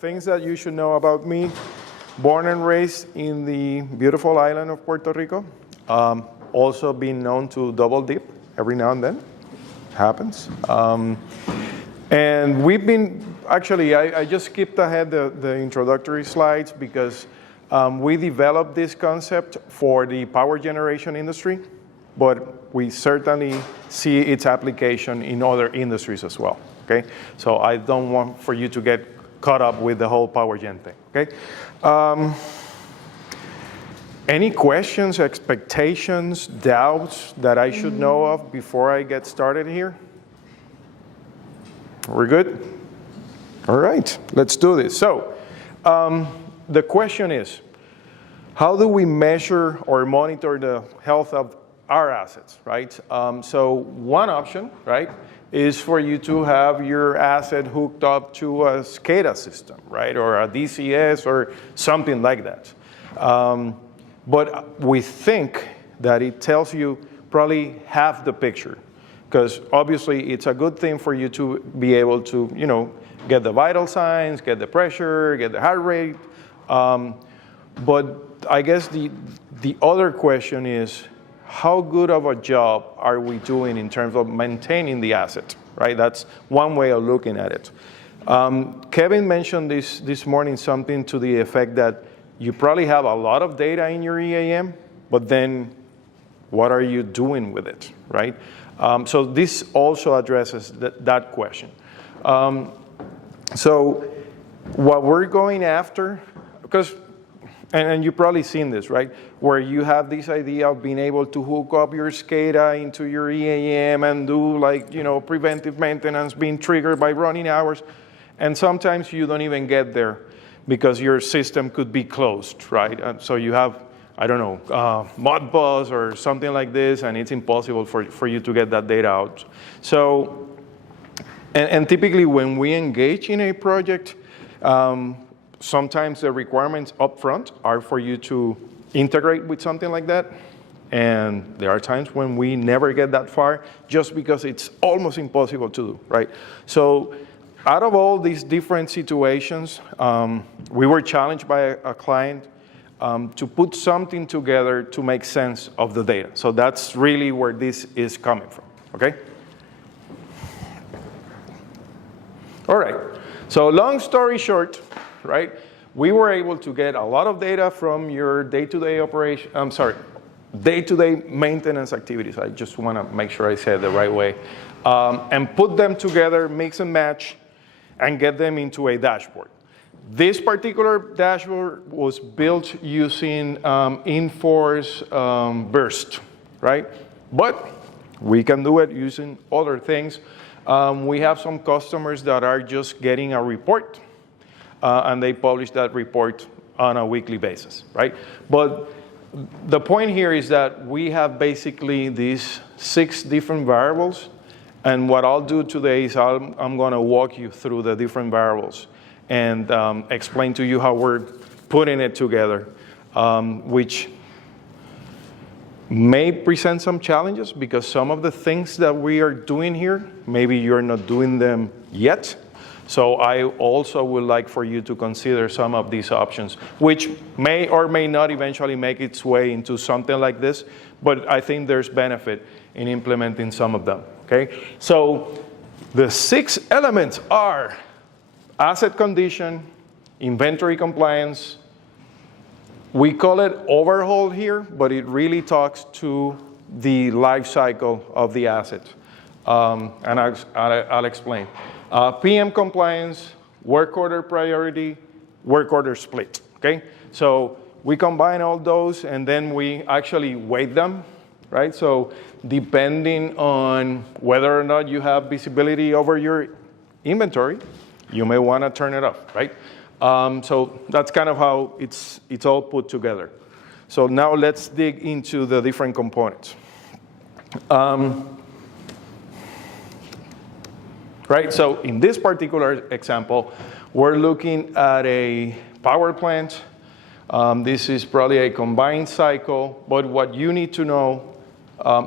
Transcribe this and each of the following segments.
things that you should know about me. Born and raised in the beautiful island of Puerto Rico. Also been known to double dip every now and then. Happens. And we've been, actually, I just skipped ahead the introductory slides because we developed this concept for the power generation industry, but we certainly see its application in other industries as well, okay? So I don't want for you to get caught up with the whole power gen thing, okay? Any questions, expectations, doubts that I should know of before I get started here? We're good? All right, let's do this. So the question is, how do we measure or monitor the health of our assets, right? So one option, right, is for you to have your asset hooked up to a SCADA system, right, or a DCS or something like that. But we think that it tells you probably half the picture, because obviously it's a good thing for you to be able to, you know, get the vital signs, get the pressure, get the heart rate. But I guess the other question is, how good of a job are we doing in terms of maintaining the asset, right? That's one way of looking at it. Kevin mentioned this morning something to the effect that you probably have a lot of data in your EAM, but then what are you doing with it, right? So this also addresses that question. So what we're going after, because, and you've probably seen this, right? Where you have this idea of being able to hook up your SCADA into your EAM and do, like, you know, preventive maintenance being triggered by running hours. And sometimes you don't even get there because your system could be closed, right? And so you have, I don't know, Modbus or something like this, and it's impossible for you to get that data out. So, and typically when we engage in a project, sometimes the requirements up front are for you to integrate with something like that. And there are times when we never get that far just because it's almost impossible to do, right? So out of all these different situations, we were challenged by a client to put something together to make sense of the data. So that's really where this is coming from, okay? All right, so long story short, right? We were able to get a lot of data from your day-to-day operation, day-to-day maintenance activities. I just want to make sure I said it the right way. And put them together, mix and match, and get them into a dashboard. This particular dashboard was built using Inforce Burst, right? But we can do it using other things. We have some customers that are just getting a report, and they publish that report on a weekly basis, right? But the point here is that we have basically these 6 different variables, and what I'll do today is I'm going to walk you through the different variables and explain to you how we're putting it together, which may present some challenges because some of the things that we are doing here, maybe you're not doing them yet. So I also would like for you to consider some of these options, which may or may not eventually make its way into something like this, but I think there's benefit in implementing some of them, okay? So the 6 elements are asset condition, inventory compliance. We call it overhaul here, but it really talks to the life cycle of the asset. And I'll explain. PM compliance, work order priority, work order split, okay? So we combine all those and then we actually weight them, right? So depending on whether or not you have visibility over your inventory, you may want to turn it off, right? So that's kind of how it's all put together. So now let's dig into the different components. Right, so in this particular example, we're looking at a power plant. This is probably a combined cycle, but what you need to know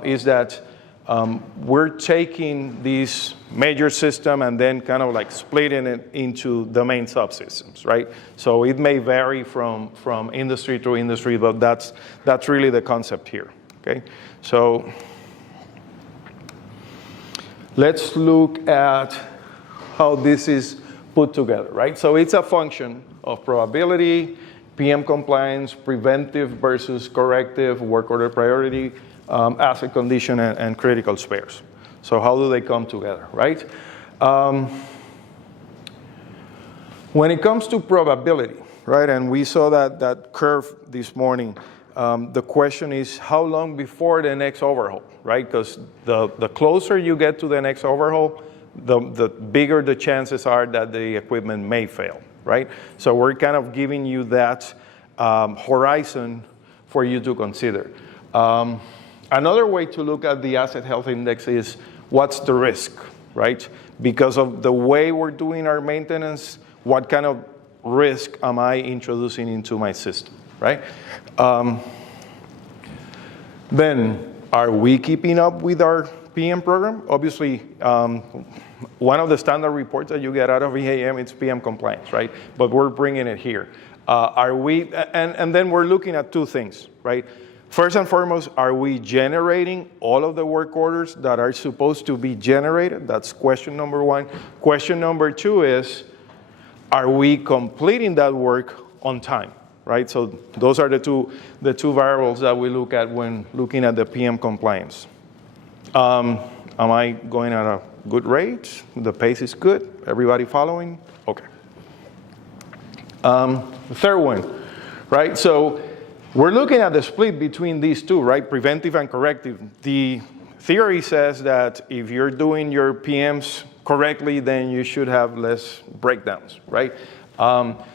is that we're taking this major system and then kind of like splitting it into domain subsystems, right? So it may vary from industry to industry, but that's really the concept here, okay? So let's look at how this is put together, right? So it's a function of probability, PM compliance, preventive versus corrective, work order priority, asset condition, and critical spares. So how do they come together, right? When it comes to probability, right, and we saw that curve this morning, the question is how long before the next overhaul, right? Because the closer you get to the next overhaul, the bigger the chances are that the equipment may fail, right? So we're kind of giving you that horizon for you to consider. Another way to look at the asset health index is what's the risk, right? Because of the way we're doing our maintenance, what kind of risk am I introducing into my system, right? Then, are we keeping up with our PM program? Obviously, one of the standard reports that you get out of EAM is PM compliance, right? But we're bringing it here. Are we, and then we're looking at two things, right? First and foremost, are we generating all of the work orders that are supposed to be generated? That's question number one. Question number two is, are we completing that work on time, right? So those are the two variables that we look at when looking at the PM compliance. Am I going at a good rate? The pace is good? Everybody following? Okay. The third one, right? So we're looking at the split between these two, right? Preventive and corrective. The theory says that if you're doing your PMs correctly, then you should have less breakdowns, right?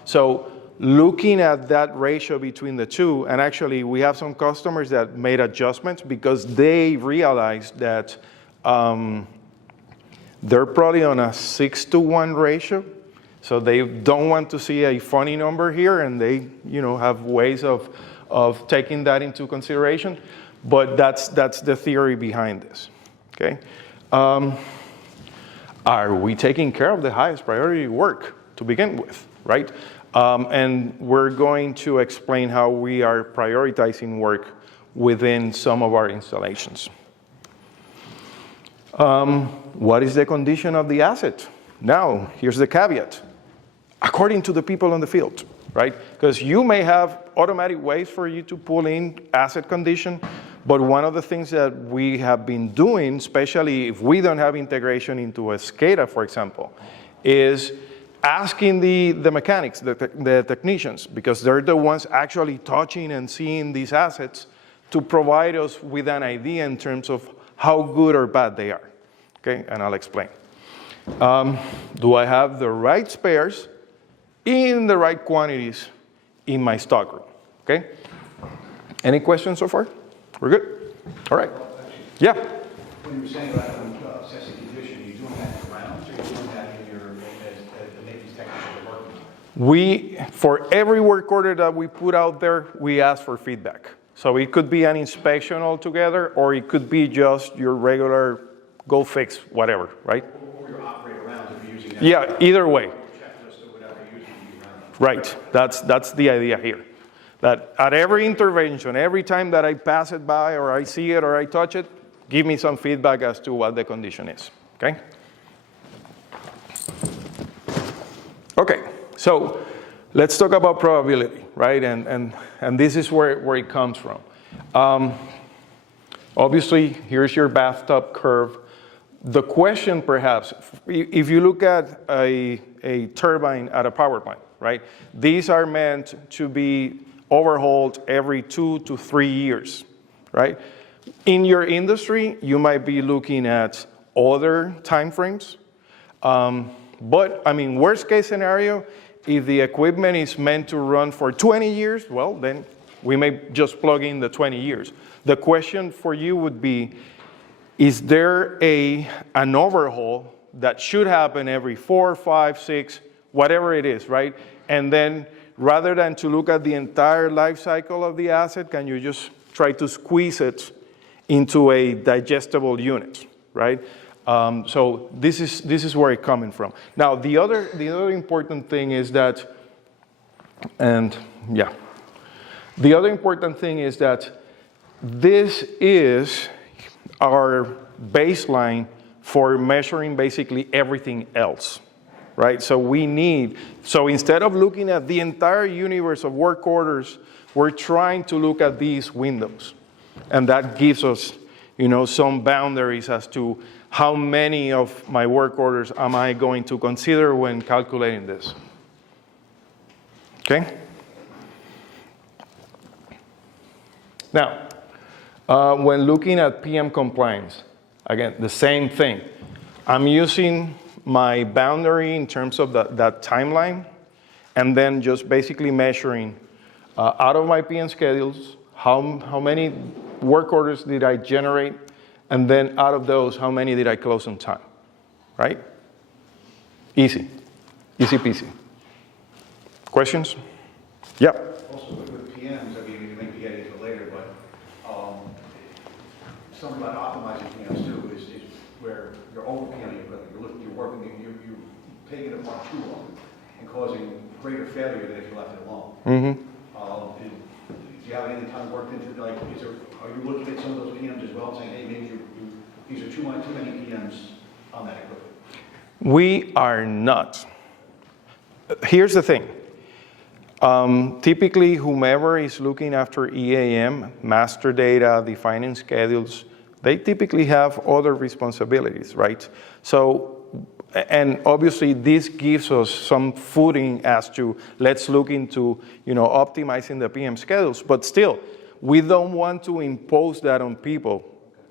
So looking at that ratio between the two, and actually we have some customers that made adjustments because they realized that they're probably on a 6-to-1 ratio. So they don't want to see a funny number here, and they, have ways of taking that into consideration, but that's the theory behind this, okay? Are we taking care of the highest priority work to begin with, right? And we're going to explain how we are prioritizing work within some of our installations. What is the condition of the asset? Now, here's the caveat. According to the people in the field, right? Because you may have automatic ways for you to pull in asset condition, but one of the things that we have been doing, especially if we don't have integration into a SCADA, for example, is asking the mechanics, the technicians, because they're the ones actually touching and seeing these assets, to provide us with an idea in terms of how good or bad they are, okay? And I'll explain. Do I have the right spares in the right quantities in my stockroom, okay? Any questions so far? We're good? All right. Yeah? When you were saying about assessing condition, are you doing that in rounds, or are you doing that in your, as the maintenance technicians are working on? For every work order that we put out there, we ask for feedback. So it could be an inspection altogether, or it could be just your regular go fix whatever, right? Or your operator rounds if you're using that. Yeah, either way. Checklist or whatever you're using to be around. Right, that's the idea here. That at every intervention, every time that I pass it by or I see it or I touch it, give me some feedback as to what the condition is, okay? Okay, so let's talk about probability, right? And this is where it comes from. Obviously, here's your bathtub curve. The question perhaps, if you look at a turbine at a power plant, right? These are meant to be overhauled every 2 to 3 years, right? In your industry, you might be looking at other timeframes. But, I mean, worst case scenario, if the equipment is meant to run for 20 years, well, then we may just plug in the 20 years. The question for you would be, is there an overhaul that should happen every 4, 5, 6, whatever it is, right? And then rather than to look at the entire life cycle of the asset, can you just try to squeeze it into a digestible unit, right? So this is where it's coming from. Now, the other important thing is that, the other important thing is that this is our baseline for measuring basically everything else, right? So instead of looking at the entire universe of work orders, we're trying to look at these windows. And that gives us, some boundaries as to how many of my work orders am I going to consider when calculating this. Okay? Now, when looking at PM compliance, again, the same thing. I'm using my boundary in terms of that timeline, and then just basically measuring out of my PM schedules, how many work orders did I generate, and then out of those, how many did I close on time, right? Easy peasy. Questions? Yeah. Also with PMs, I mean, you may be getting to it later, but something about optimizing PMs too is where you're over PMing equipment, you're working, you're taking it apart too long and causing greater failure than if you left it alone. Mm-hmm. Do you have any kind of work into, like, are you looking at some of those PMs as well, saying, hey, maybe these are too many PMs on that equipment? We are not. Here's the thing. Typically, whomever is looking after EAM, master data, defining schedules, they typically have other responsibilities, right? So, and obviously this gives us some footing as to, let's look into, optimizing the PM schedules, but still, we don't want to impose that on people.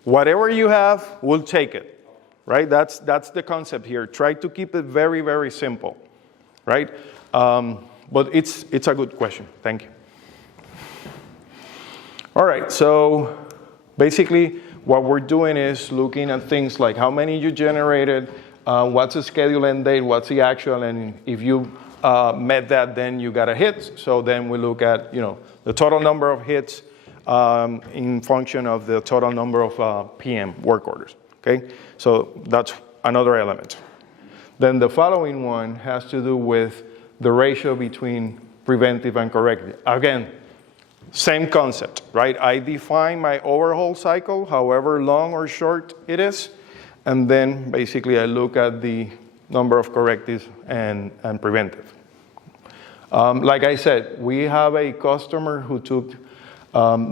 Whatever you have, we'll take it, right? That's the concept here. Try to keep it very, very simple, right? But it's a good question. Thank you. All right, so basically what we're doing is looking at things like how many you generated, what's the schedule end date, what's the actual, and if you met that, then you got a hit. So then we look at, the total number of hits in function of the total number of PM work orders, okay? So that's another element. Then the following one has to do with the ratio between preventive and corrective. Again, same concept, right? I define my overhaul cycle, however long or short it is, and then basically I look at the number of correctives and preventive. Like I said, we have a customer who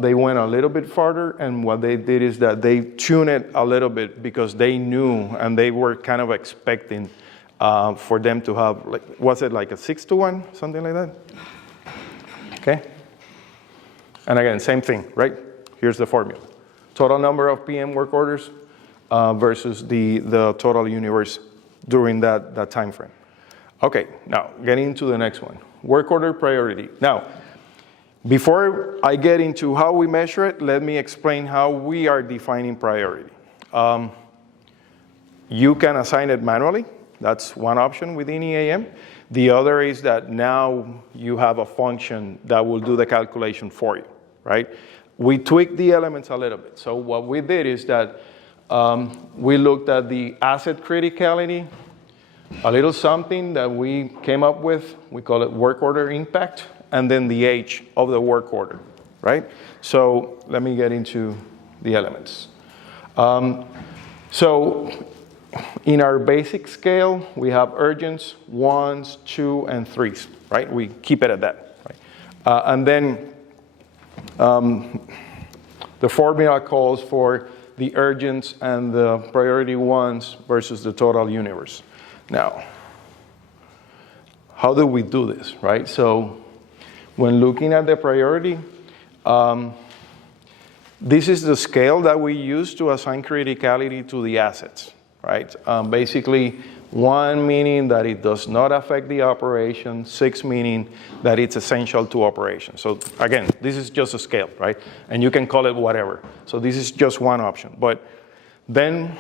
they went a little bit farther, and what they did is that they tuned it a little bit because they knew and they were kind of expecting for them to have, was it like a 6-to-1, something like that? Okay. And again, same thing, right? Here's the formula. Total number of PM work orders versus the total universe during that time frame. Okay, now getting into the next one. Work order priority. Now, before I get into how we measure it, let me explain how we are defining priority. You can assign it manually. That's one option within EAM. The other is that now you have a function that will do the calculation for you, right? We tweaked the elements a little bit. So what we did is that we looked at the asset criticality, a little something that we came up with. We call it work order impact, and then the age of the work order, right? So let me get into the elements. So in our basic scale, we have urgents, 1s, 2, and 3s, right? We keep it at that, right? And then the formula calls for the urgents and the priority 1s versus the total universe. Now, how do we do this, right? So when looking at the priority, this is the scale that we use to assign criticality to the assets, right? Basically, 1 meaning that it does not affect the operation, 6 meaning that it's essential to operation. So again, this is just a scale, right? And you can call it whatever. So this is just one option. But then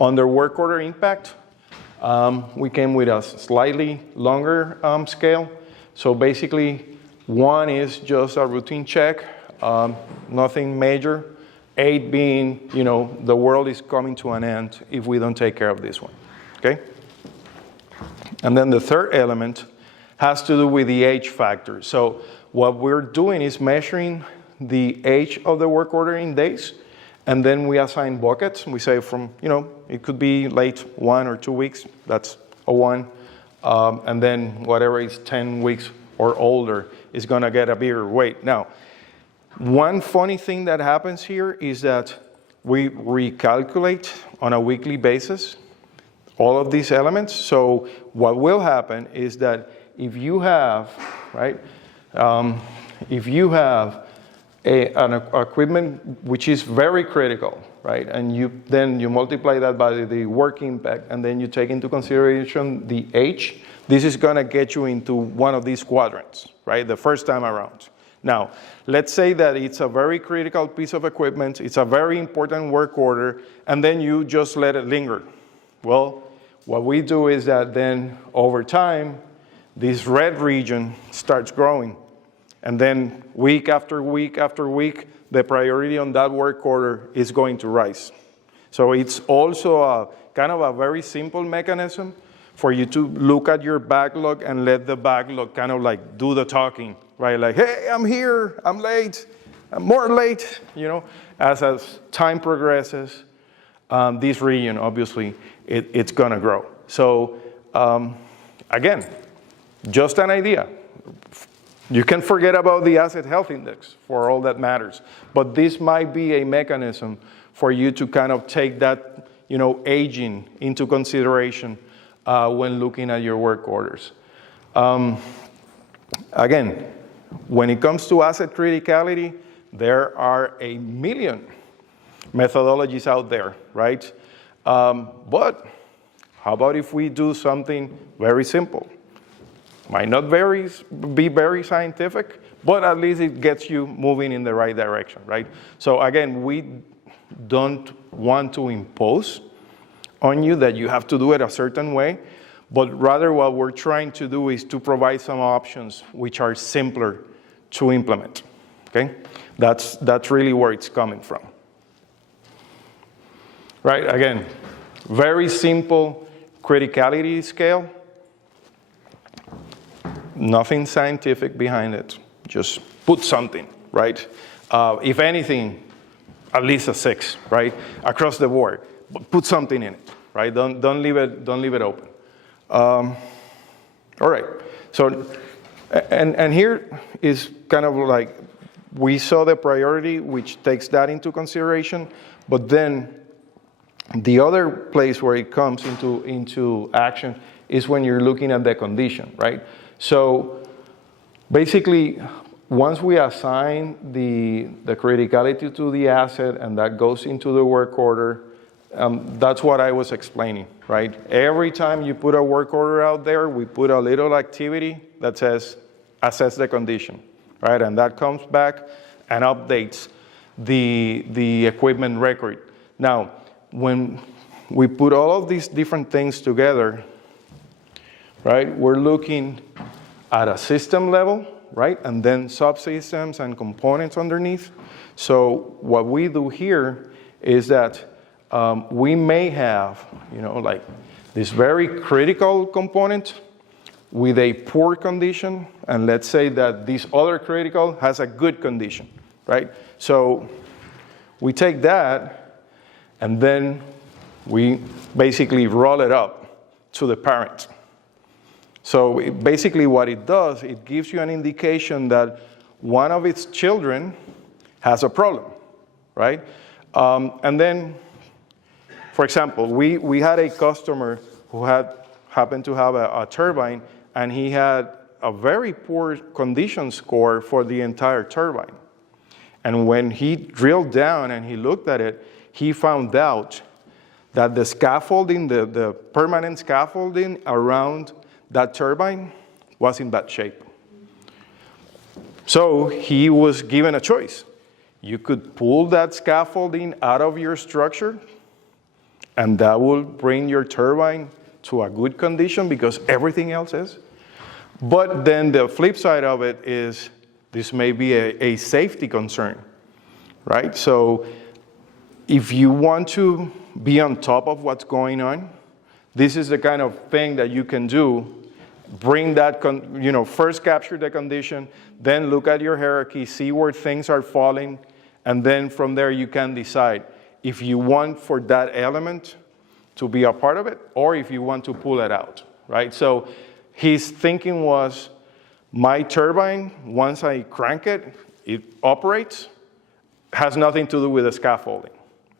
under work order impact, we came with a slightly longer scale. So basically, 1 is just a routine check, nothing major. 8 being, the world is coming to an end if we don't take care of this one, okay? And then the third element has to do with the age factor. So what we're doing is measuring the age of the work order in days, and then we assign buckets. We say from, it could be late 1 or 2 weeks, that's a 1, and then whatever is 10 weeks or older is gonna get a bigger weight. Now, one funny thing that happens here is that we recalculate on a weekly basis all of these elements. So what will happen is that if you have, right, if you have an equipment which is very critical, right, and then you multiply that by the work impact, and then you take into consideration the age, this is gonna get you into one of these quadrants, right, the first time around. Now, let's say that it's a very critical piece of equipment, it's a very important work order, and then you just let it linger. Well, what we do is that then over time, this red region starts growing. And then week after week after week, the priority on that work order is going to rise. So it's also a kind of a very simple mechanism for you to look at your backlog and let the backlog kind of like do the talking, right? Like, hey, I'm here, I'm late, I'm more late, As time progresses, this region, obviously, it's gonna grow. So, again, just an idea. You can forget about the asset health index for all that matters, but this might be a mechanism for you to kind of take that, aging into consideration when looking at your work orders. Again, when it comes to asset criticality, there are a million methodologies out there, right? But how about if we do something very simple? Might not be very scientific, but at least it gets you moving in the right direction, right? So again, we don't want to impose on you that you have to do it a certain way, but rather what we're trying to do is to provide some options which are simpler to implement, okay? That's really where it's coming from. Right, again, very simple criticality scale. Nothing scientific behind it. Just put something, right? If anything, at least a 6, right? Across the board, but put something in it, right? Don't leave it open. All right. So, and here is kind of like we saw the priority, which takes that into consideration, but then the other place where it comes into action is when you're looking at the condition, right? So basically, once we assign the criticality to the asset and that goes into the work order, that's what I was explaining, right? Every time you put a work order out there, we put a little activity that says assess the condition, right? And that comes back and updates the equipment record. Now, when we put all of these different things together, right, we're looking at a system level, right, and then subsystems and components underneath. So what we do here is that we may have, like this very critical component with a poor condition, and let's say that this other critical has a good condition, right? So we take that and then we basically roll it up to the parent. So basically what it does, it gives you an indication that one of its children has a problem, right? And then, for example, we had a customer who happened to have a turbine, and he had a very poor condition score for the entire turbine. And when he drilled down and he looked at it, he found out that the scaffolding, the permanent scaffolding around that turbine was in bad shape. So he was given a choice. You could pull that scaffolding out of your structure, and that will bring your turbine to a good condition because everything else is. But then the flip side of it is this may be a safety concern, right? So If you want to be on top of what's going on, this is the kind of thing that you can do. Bring that, first capture the condition, then look at your hierarchy, see where things are falling, and then from there you can decide if you want for that element to be a part of it or if you want to pull it out, right? So his thinking was, my turbine, once I crank it, it operates, has nothing to do with the scaffolding,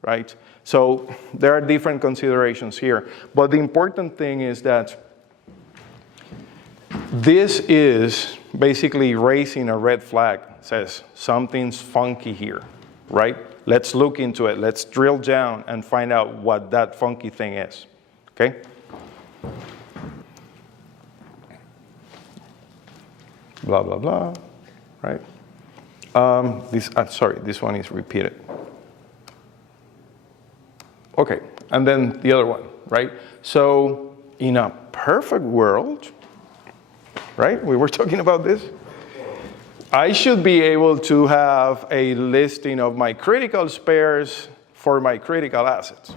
right? So there are different considerations here. But the important thing is that this is basically raising a red flag. It says something's funky here, right? Let's look into it. Let's drill down and find out what that funky thing is, okay? Blah, blah, blah, right? This one is repeated. Okay, and then the other one, right? So in a perfect world, right? We were talking about this. I should be able to have a listing of my critical spares for my critical assets.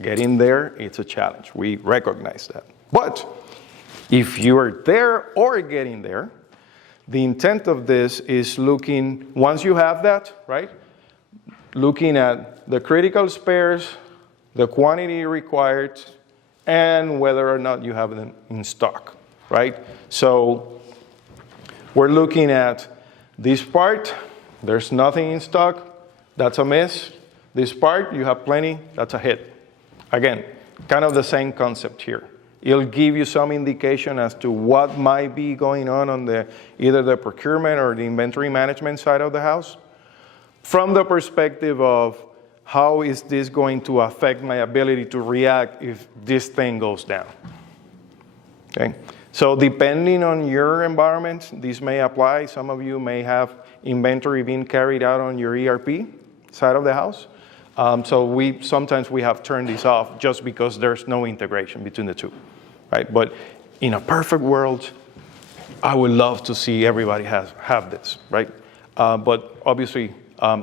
Getting there, it's a challenge. We recognize that. But if you are there or getting there, the intent of this is looking, once you have that, right? Looking at the critical spares, the quantity required, and whether or not you have them in stock, right? So we're looking at this part, there's nothing in stock, that's a miss. This part, you have plenty, that's a hit. Again, kind of the same concept here. It'll give you some indication as to what might be going on either the procurement or the inventory management side of the house, from the perspective of how is this going to affect my ability to react if this thing goes down, okay? So depending on your environment, this may apply. Some of you may have inventory being carried out on your ERP side of the house. So sometimes we have turned this off just because there's no integration between the two, right? But in a perfect world, I would love to see everybody have this, right? But obviously,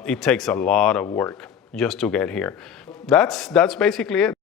it takes a lot of work just to get here. That's basically it.